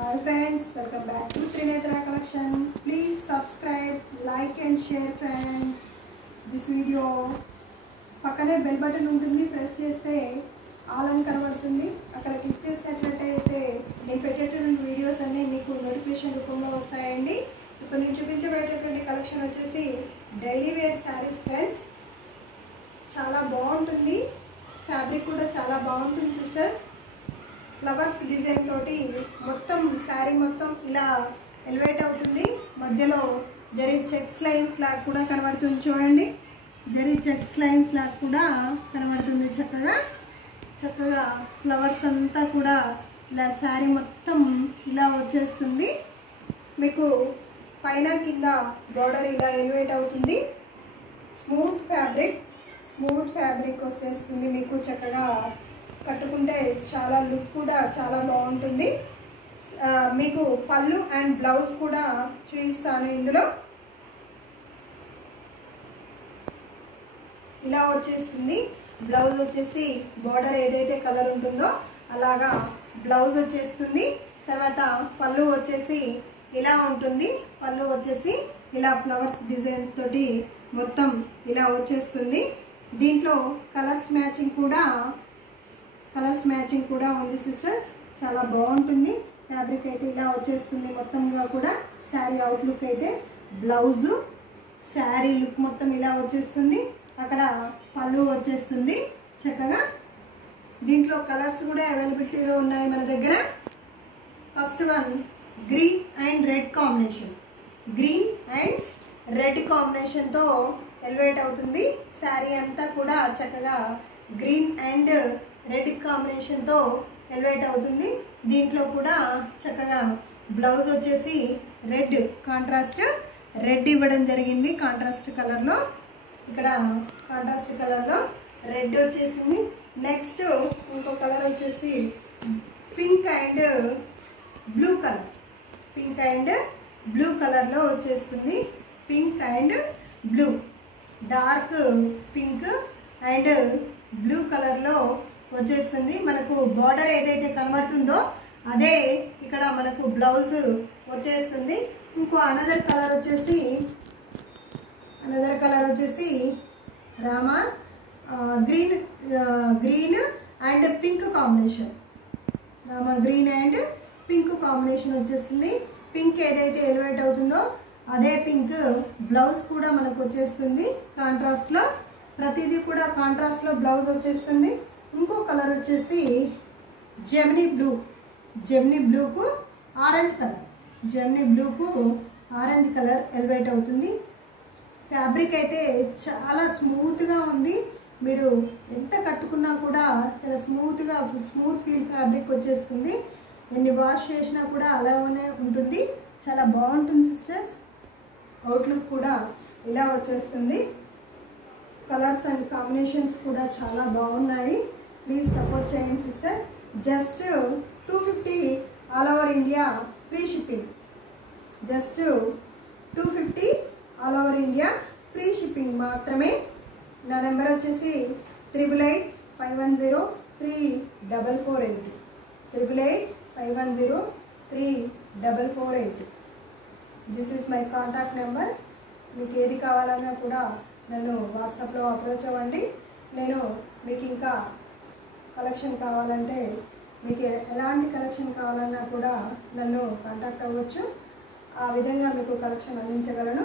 Hi friends, welcome back to Trinetra collection. Please subscribe, like and share friends. This video పక్కనే bell button ఉంటుంది, press చేస్తే all అని కనబడుతుంది. అక్కడ click చేసినట్లయితే నేను పెట్టేటువంటి వీడియోస్ అన్నీ మీకు నోటిఫికేషన్ రూపంలో వస్తాయండి. ఇప్పుడు నేను చూపించబోయేటటువంటి కలెక్షన్ వచ్చేసి డైలీ వేర్ శారీస్ ఫ్రెండ్స్. చాలా బాగుంటుంది, ఫ్యాబ్రిక్ కూడా చాలా బాగుంటుంది సిస్టర్స్. ఫ్లవర్స్ డిజైన్ తోటి మొత్తం శారీ మొత్తం ఇలా ఎలివేట్ అవుతుంది. మధ్యలో జరీ చెక్స్ లైన్స్ లాగా కూడా కనబడుతుంది. చూడండి, జరీ చెక్స్ లైన్స్ లాగా కూడా కనబడుతుంది. చక్కగా ఫ్లవర్స్ అంతా కూడా ఇలా శారీ మొత్తం ఇలా వచ్చేస్తుంది. మీకు పైన కింద బోర్డర్ ఇలా ఎలివేట్ అవుతుంది. స్మూత్ ఫ్యాబ్రిక్ వచ్చేస్తుంది. మీకు చక్కగా కట్టుకుంటే చాలా లుక్ కూడా చాలా బాగుంటుంది. మీకు పళ్ళు అండ్ బ్లౌజ్ కూడా చూపిస్తాను. ఇందులో ఇలా వచ్చేస్తుంది. బ్లౌజ్ వచ్చేసి బోర్డర్ ఏదైతే కలర్ ఉంటుందో అలాగా బ్లౌజ్ వచ్చేస్తుంది. తర్వాత పళ్ళు వచ్చేసి ఇలా ఉంటుంది. పళ్ళు వచ్చేసి ఇలా ఫ్లవర్స్ డిజైన్ తోటి మొత్తం ఇలా వచ్చేస్తుంది. దీంట్లో కలర్స్ మ్యాచింగ్ కూడా ఉంది సిస్టర్స్. చాలా బాగుంటుంది. ఫ్యాబ్రిక్ అయితే ఇలా వచ్చేస్తుంది మొత్తంగా కూడా. శారీ అవుట్లుక్ అయితే బ్లౌజు శారీ లుక్ మొత్తం ఇలా వచ్చేస్తుంది. అక్కడ పళ్ళు వచ్చేస్తుంది. చక్కగా దీంట్లో కలర్స్ కూడా అవైలబిలిటీలో ఉన్నాయి మన దగ్గర. First one green and red కాంబినేషన్తో ఎలివేట్ అవుతుంది. శారీ అంతా కూడా చక్కగా గ్రీన్ అండ్ రెడ్ కాంబినేషన్తో ఎలివేట్ అవుతుంది. దీంట్లో కూడా చక్కగా బ్లౌజ్ వచ్చేసి కాంట్రాస్ట్ రెడ్ ఇవ్వడం జరిగింది. కాంట్రాస్ట్ కలర్లో ఇక్కడ కాంట్రాస్ట్ కలర్లో రెడ్ వచ్చేసింది. నెక్స్ట్ ఇంకో కలర్ వచ్చేసి పింక్ అండ్ బ్లూ కలర్లో వచ్చేస్తుంది. Pink and blue, dark pink and blue కలర్లో వచ్చేస్తుంది. మనకు బార్డర్ ఏదైతే కనబడుతుందో అదే ఇక్కడ మనకు బ్లౌజ్ వచ్చేస్తుంది. ఇంకో అనదర్ కలర్ వచ్చేసి Rama green and pink combination. Rama green and pink combination వచ్చేస్తుంది. పింక్ ఏదైతే ఎలివేట్ అవుతుందో అదే పింక్ బ్లౌజ్ కూడా మనకు వచ్చేస్తుంది. కాంట్రాస్ట్లో ప్రతిదీ కూడా కాంట్రాస్ట్లో బ్లౌజ్ వచ్చేస్తుంది. ఇంకో కలర్ వచ్చేసి జెమినీ బ్లూకు ఆరెంజ్ కలర్ ఎలివేట్ అవుతుంది. ఫ్యాబ్రిక్ అయితే చాలా స్మూత్గా ఉంది. మీరు ఎంత కట్టుకున్నా కూడా చాలా స్మూత్ ఫీల్ ఫ్యాబ్రిక్ వచ్చేస్తుంది. ఎన్ని వాష్ చేసినా కూడా అలానే ఉంటుంది. చాలా బాగుంటుంది సిస్టర్స్. అవుట్లుక్ కూడా ఇలా వచ్చేస్తుంది. కలర్స్ అండ్ కాంబినేషన్స్ కూడా చాలా బాగున్నాయి. ప్లీజ్ సపోర్ట్ చేయండి sister. Just 250 all over India free shipping. Just 250 all over India free shipping మాత్రమే. నా నెంబర్ వచ్చేసి 8885103448 8885103448. This is my contact number. మీకు ఏది కావాలన్నా కూడా నన్ను వాట్సాప్లో అప్రోచ్ అవ్వండి. నేను మీకు ఇంకా కలెక్షన్ కావాలంటే మీకు ఎలాంటి కలెక్షన్ కావాలన్నా కూడా నన్ను కాంటాక్ట్ అవ్వచ్చు. ఆ విధంగా మీకు కలెక్షన్ అందించగలను.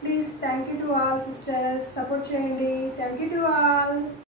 Please thank you to all sisters. Support చేయండి. Thank you to all.